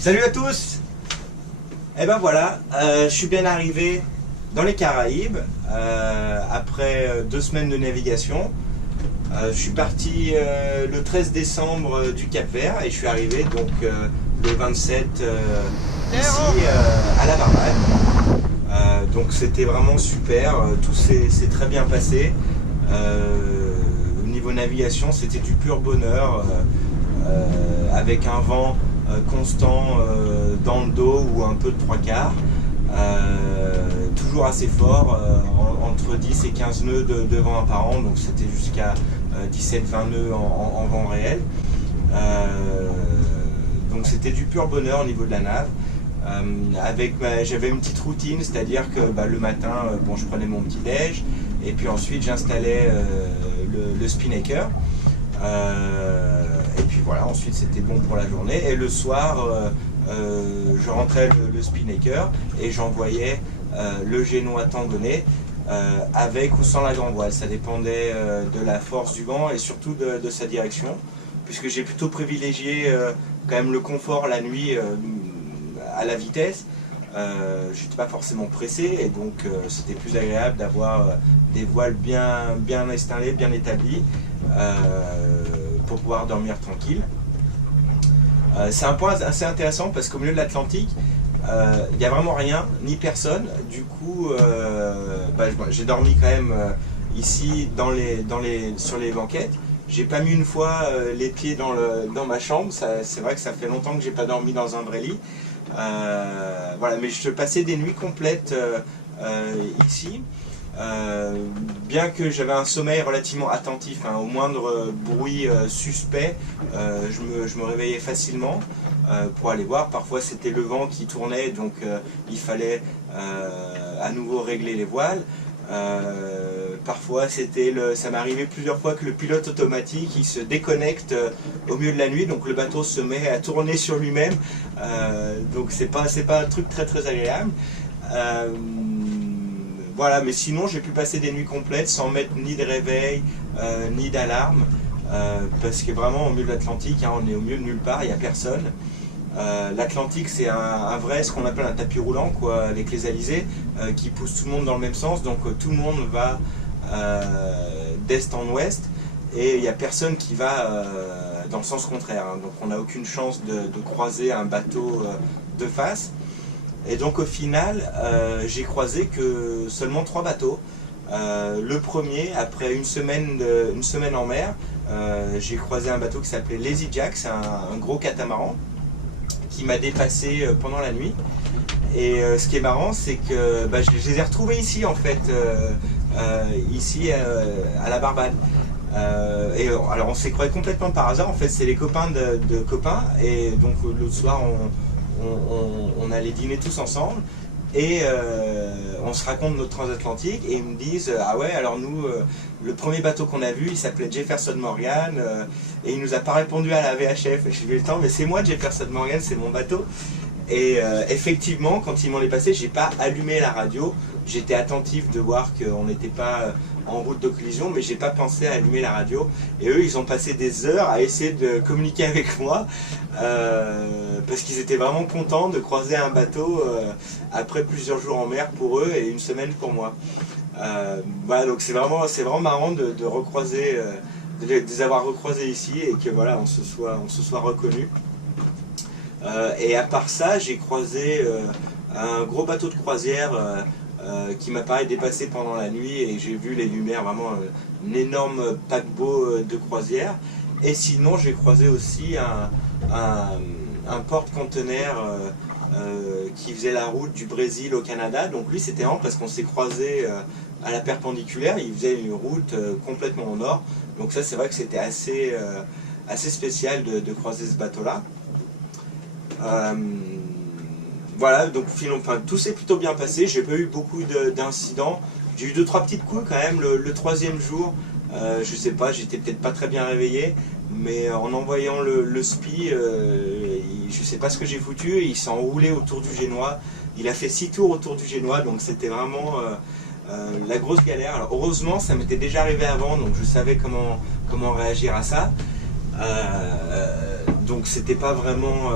Salut à tous. Et ben voilà, je suis bien arrivé dans les Caraïbes après 2 semaines de navigation. Je suis parti le 13 décembre du Cap-Vert et je suis arrivé donc le 27 ici à la Barbade. Donc c'était vraiment super, tout s'est très bien passé. Au niveau navigation, c'était du pur bonheur avec un vent constant dans le dos ou un peu de 3/4, toujours assez fort, entre 10 et 15 nœuds de vent apparent, donc c'était jusqu'à 17-20 nœuds en vent réel. Donc c'était du pur bonheur au niveau de la nave. J'avais une petite routine, c'est-à-dire que le matin, je prenais mon petit déj et puis ensuite j'installais le spinnaker. Et puis voilà, ensuite c'était bon pour la journée. Et le soir, je rentrais le spinnaker et j'envoyais le génois tangonais avec ou sans la grand voile. Ça dépendait de la force du vent et surtout de sa direction, puisque j'ai plutôt privilégié quand même le confort la nuit à la vitesse. J'étais pas forcément pressé et donc c'était plus agréable d'avoir des voiles bien installées, bien établies pour pouvoir dormir tranquille. C'est un point assez intéressant parce qu'au milieu de l'Atlantique, il n'y a vraiment rien, ni personne. Du coup, j'ai dormi quand même ici sur les banquettes. J'ai pas mis une fois les pieds dans ma chambre. C'est vrai que ça fait longtemps que j'ai pas dormi dans un vrai lit. Voilà, mais je passais des nuits complètes ici. Bien que j'avais un sommeil relativement attentif, au moindre bruit suspect, je me réveillais facilement pour aller voir. Parfois c'était le vent qui tournait, donc il fallait à nouveau régler les voiles. Parfois ça m'est arrivé plusieurs fois que le pilote automatique il se déconnecte au milieu de la nuit, donc le bateau se met à tourner sur lui-même, donc c'est pas un truc très très agréable. Voilà, mais sinon j'ai pu passer des nuits complètes sans mettre ni de réveil ni d'alarme, parce que vraiment au milieu de l'Atlantique, on est au milieu de nulle part, il n'y a personne. L'Atlantique c'est un vrai, ce qu'on appelle un tapis roulant quoi, avec les alizés qui poussent tout le monde dans le même sens, donc tout le monde va d'est en ouest et il n'y a personne qui va dans le sens contraire, donc on n'a aucune chance de croiser un bateau de face. Et donc au final, j'ai croisé que seulement 3 bateaux. Le premier, après une semaine en mer, j'ai croisé un bateau qui s'appelait Lazy Jack, c'est un gros catamaran qui m'a dépassé pendant la nuit. Et ce qui est marrant, c'est que je les ai retrouvés ici en fait, ici à la Barbade. Alors on s'est croisés complètement par hasard, en fait c'est les copains de copains, et donc l'autre soir on allait dîner tous ensemble et on se raconte notre transatlantique et ils me disent ah ouais, alors nous le premier bateau qu'on a vu il s'appelait Jefferson Morgan et il nous a pas répondu à la VHF. Et je lui ai dit attends, mais c'est moi Jefferson Morgan, c'est mon bateau. Et effectivement quand ils m'en est passé, j'ai pas allumé la radio, j'étais attentif de voir qu'on n'était pas en route de collision, mais j'ai pas pensé à allumer la radio. Et eux ils ont passé des heures à essayer de communiquer avec moi parce qu'ils étaient vraiment contents de croiser un bateau après plusieurs jours en mer pour eux et une semaine pour moi. Voilà, donc c'est vraiment marrant de recroiser, de les avoir recroisés ici et que voilà on se soit reconnus. Et à part ça, j'ai croisé un gros bateau de croisière qui m'a pareil dépassé pendant la nuit et j'ai vu les lumières, vraiment un énorme paquebot de croisière. Et sinon j'ai croisé aussi un porte-conteneur qui faisait la route du Brésil au Canada. Donc lui c'était marrant parce qu'on s'est croisé à la perpendiculaire, il faisait une route complètement au nord. Donc ça c'est vrai que c'était assez spécial de croiser ce bateau là. Voilà, donc tout s'est plutôt bien passé, j'ai pas eu beaucoup d'incidents. J'ai eu 2-3 petites coups quand même le 3e jour, je sais pas, j'étais peut-être pas très bien réveillé, mais en envoyant le SPI, je sais pas ce que j'ai foutu, il s'est enroulé autour du génois, il a fait 6 tours autour du génois, donc c'était vraiment la grosse galère. Alors heureusement ça m'était déjà arrivé avant, donc je savais comment réagir à ça, donc c'était pas vraiment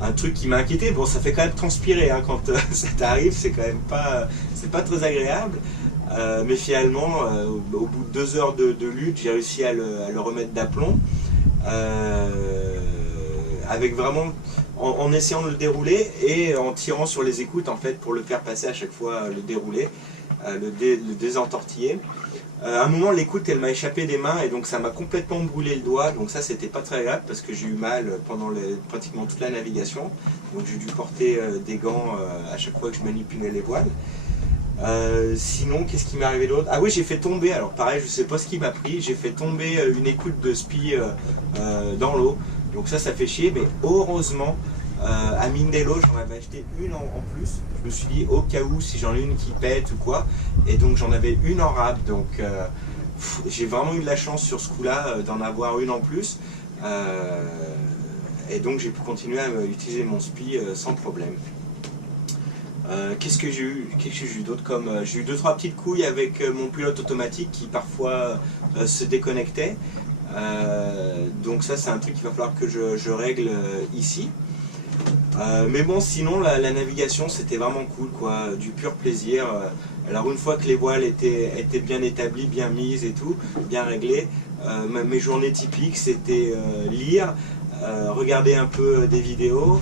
un truc qui m'a inquiété. Bon, ça fait quand même transpirer hein, quand ça t'arrive, c'est quand même pas, c'est pas très agréable. Mais finalement, au bout de 2 heures de lutte, j'ai réussi à le remettre d'aplomb. Avec vraiment, en essayant de le dérouler et en tirant sur les écoutes en fait pour le faire passer à chaque fois le dérouler, le désentortiller. À un moment l'écoute elle m'a échappé des mains et donc ça m'a complètement brûlé le doigt, donc ça c'était pas très agréable parce que j'ai eu mal pendant pratiquement toute la navigation, donc j'ai dû porter des gants à chaque fois que je manipulais les voiles. Sinon, qu'est-ce qui m'est arrivé d'autre? Ah oui, j'ai fait tomber, alors pareil, je sais pas ce qui m'a pris, j'ai fait tomber une écoute de spi dans l'eau. Donc ça fait chier, mais heureusement, à Mindelo, j'en avais acheté une en plus. Je me suis dit, au cas où, si j'en ai une qui pète ou quoi, et donc j'en avais une en rab. Donc j'ai vraiment eu de la chance sur ce coup-là d'en avoir une en plus. Et donc j'ai pu continuer à utiliser mon spi sans problème. Qu'est-ce que j'ai eu? D'autre comme j'ai eu 2-3 petites couilles avec mon pilote automatique qui parfois se déconnectait. Donc ça c'est un truc qu'il va falloir que je règle ici. Mais bon, sinon la navigation c'était vraiment cool quoi, du pur plaisir. Alors une fois que les voiles étaient bien établies, bien mises et tout, bien réglées, mes journées typiques c'était lire, regarder un peu des vidéos,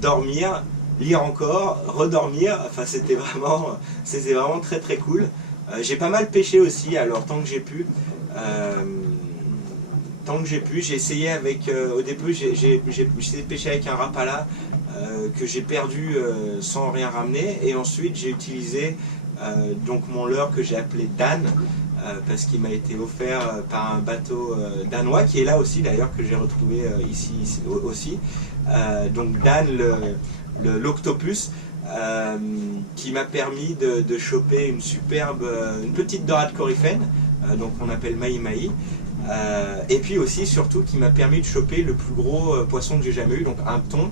dormir, lire encore, redormir, enfin c'était vraiment très très cool. J'ai pas mal pêché aussi, alors tant que j'ai pu. J'ai essayé avec, au début j'ai essayé de pêcher avec un rapala que j'ai perdu sans rien ramener, et ensuite j'ai utilisé donc mon leurre que j'ai appelé Dan, parce qu'il m'a été offert par un bateau danois qui est là aussi d'ailleurs, que j'ai retrouvé ici aussi. Donc Dan l'octopus, qui m'a permis de choper une petite dorade coryphène, donc on appelle maï maï. Et puis aussi surtout qui m'a permis de choper le plus gros poisson que j'ai jamais eu, donc un thon,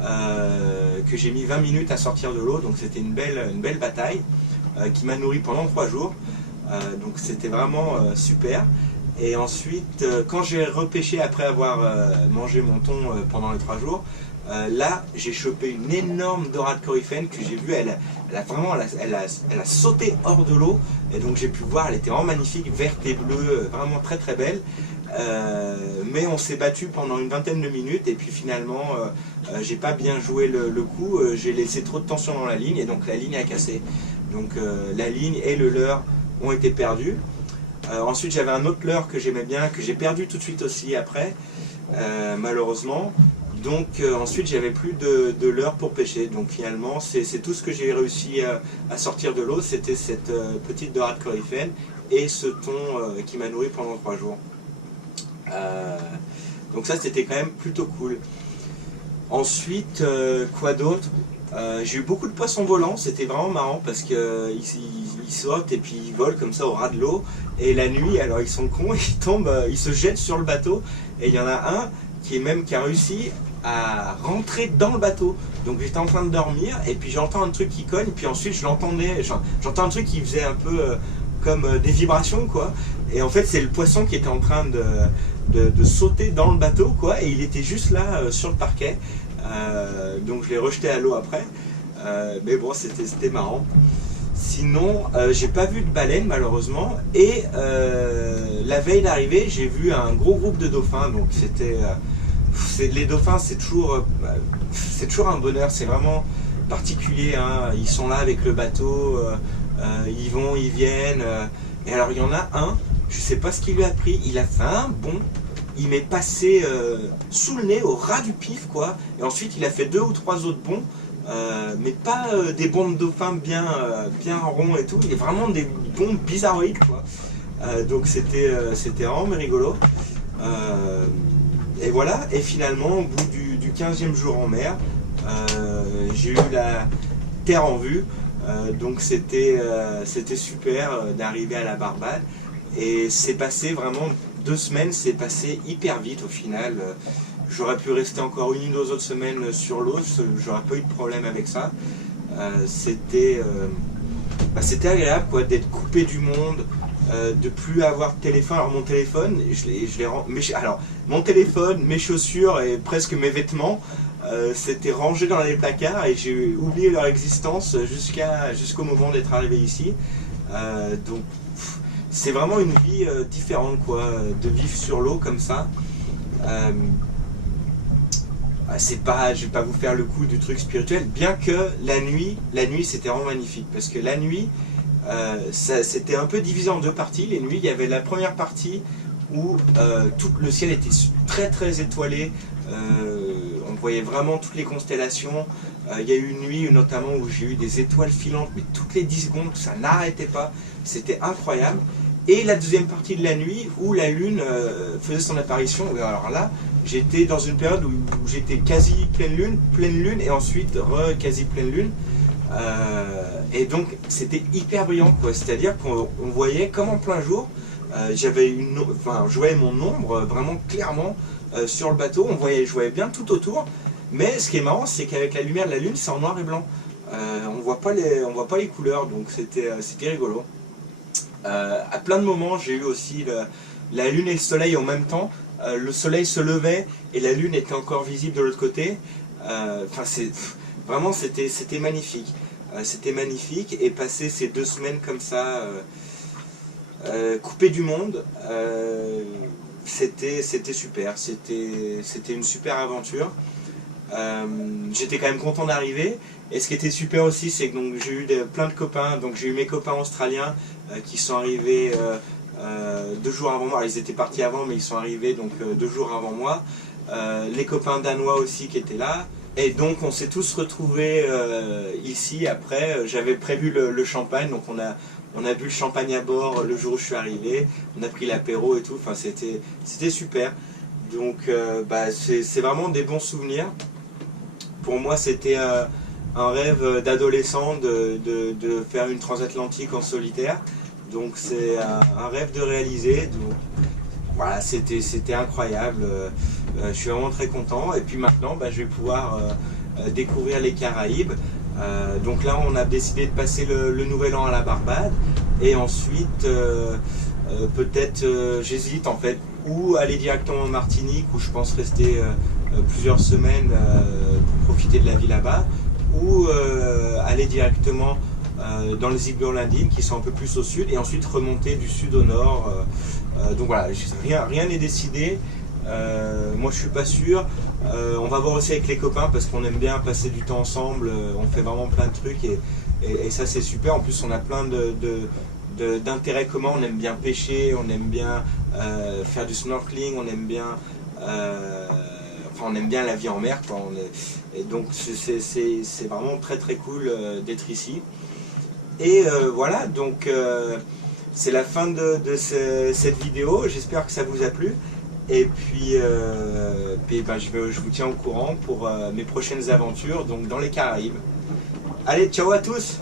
que j'ai mis 20 minutes à sortir de l'eau, donc c'était une belle bataille, qui m'a nourri pendant 3 jours, donc c'était vraiment super. Et ensuite quand j'ai repêché après avoir mangé mon thon pendant les 3 jours, là j'ai chopé une énorme dorade coryphène que j'ai vue, elle a sauté hors de l'eau, et donc j'ai pu voir, elle était vraiment magnifique, verte et bleue, vraiment très très belle. Mais on s'est battu pendant une vingtaine de minutes, et puis finalement j'ai pas bien joué le coup, j'ai laissé trop de tension dans la ligne, et donc la ligne a cassé. Donc la ligne et le leurre ont été perdus. Ensuite j'avais un autre leurre que j'aimais bien, que j'ai perdu tout de suite aussi après, malheureusement. Donc ensuite j'avais plus de leurre pour pêcher, donc finalement c'est tout ce que j'ai réussi à sortir de l'eau, c'était cette petite dorade coryphène et ce thon qui m'a nourri pendant 3 jours. Donc ça c'était quand même plutôt cool. Ensuite quoi d'autre? J'ai eu beaucoup de poissons volants, c'était vraiment marrant parce qu'ils sautent et puis ils volent comme ça au ras de l'eau, et la nuit alors ils sont cons, ils tombent, ils se jettent sur le bateau, et il y en a un qui a réussi à rentrer dans le bateau. Donc j'étais en train de dormir et puis j'entends un truc qui cogne, puis ensuite j'entends un truc qui faisait un peu comme des vibrations quoi, et en fait c'est le poisson qui était en train de sauter dans le bateau quoi, et il était juste là sur le parquet. Donc je l'ai rejeté à l'eau après, mais bon c'était marrant. Sinon j'ai pas vu de baleine malheureusement, et la veille d'arrivée j'ai vu un gros groupe de dauphins, donc les dauphins c'est toujours un bonheur, c'est vraiment particulier hein. Ils sont là avec le bateau, ils vont, ils viennent, et alors il y en a un, je sais pas ce qu'il lui a pris, il a fait un bond, il m'est passé sous le nez au ras du pif quoi, et ensuite il a fait 2 ou 3 autres bonds, mais pas des bonds de dauphins bien ronds et tout, il y a vraiment des bonds bizarroïdes quoi. Donc c'était vraiment rigolo. Et voilà, et finalement au bout du 15e jour en mer, j'ai eu la terre en vue, donc c'était super d'arriver à la Barbade, et c'est passé vraiment 2 semaines, c'est passé hyper vite au final. J'aurais pu rester encore 1 ou 2 autres semaines sur l'eau, j'aurais pas eu de problème avec ça. C'était agréable quoi, d'être coupé du monde, de plus avoir de téléphone. Alors mon téléphone, mon téléphone, mes chaussures et presque mes vêtements, C'était rangé dans les placards et j'ai oublié leur existence jusqu'au moment d'être arrivé ici. Donc c'est vraiment une vie différente quoi, de vivre sur l'eau comme ça. C'est pas, je vais pas vous faire le coup du truc spirituel, bien que la nuit c'était vraiment magnifique parce que la nuit c'était un peu divisé en deux parties. Les nuits, il y avait la première partie où tout le ciel était très très étoilé, on voyait vraiment toutes les constellations. Il y a eu une nuit notamment où j'ai eu des étoiles filantes, mais toutes les 10 secondes, ça n'arrêtait pas, c'était incroyable. Et la deuxième partie de la nuit où la lune faisait son apparition. Alors là, j'étais dans une période où j'étais quasi pleine lune et ensuite quasi pleine lune. Et donc c'était hyper brillant, c'est-à-dire qu'on voyait comme en plein jour. Je voyais mon ombre vraiment clairement sur le bateau. Je voyais bien tout autour. Mais ce qui est marrant, c'est qu'avec la lumière de la lune, c'est en noir et blanc. On voit pas les couleurs, donc c'était rigolo. À plein de moments, j'ai eu aussi la lune et le soleil en même temps. Le soleil se levait et la lune était encore visible de l'autre côté. Vraiment, c'était magnifique. C'était magnifique et passer ces 2 semaines comme ça, coupé du monde, c'était super. C'était une super aventure. J'étais quand même content d'arriver. Et ce qui était super aussi, c'est que j'ai eu plein de copains. Donc j'ai eu mes copains australiens qui sont arrivés 2 jours avant moi. Alors, ils étaient partis avant, mais ils sont arrivés donc 2 jours avant moi. Les copains danois aussi qui étaient là. Et donc on s'est tous retrouvés ici après. J'avais prévu le champagne, donc on a bu le champagne à bord le jour où je suis arrivé. On a pris l'apéro et tout. Enfin c'était super. Donc c'est vraiment des bons souvenirs. Pour moi c'était un rêve d'adolescent de faire une transatlantique en solitaire. Donc c'est un rêve de réaliser. Donc voilà, c'était incroyable. Je suis vraiment très content. Et puis maintenant, je vais pouvoir découvrir les Caraïbes. Donc là, on a décidé de passer le nouvel an à la Barbade. Et ensuite, peut-être, j'hésite en fait, ou aller directement en Martinique, où je pense rester plusieurs semaines pour profiter de la vie là-bas, ou aller directement dans les îles Grenadines qui sont un peu plus au sud et ensuite remonter du sud au nord. Donc voilà, rien n'est décidé. Moi je suis pas sûr. On va voir aussi avec les copains parce qu'on aime bien passer du temps ensemble. On fait vraiment plein de trucs et ça c'est super. En plus on a plein d'intérêts communs. On aime bien pêcher, on aime bien faire du snorkeling, on aime bien la vie en mer quoi. Et donc c'est vraiment très très cool d'être ici. Et voilà, donc c'est la fin de cette vidéo. J'espère que ça vous a plu. Et puis, je vous tiens au courant pour mes prochaines aventures donc dans les Caraïbes. Allez, ciao à tous!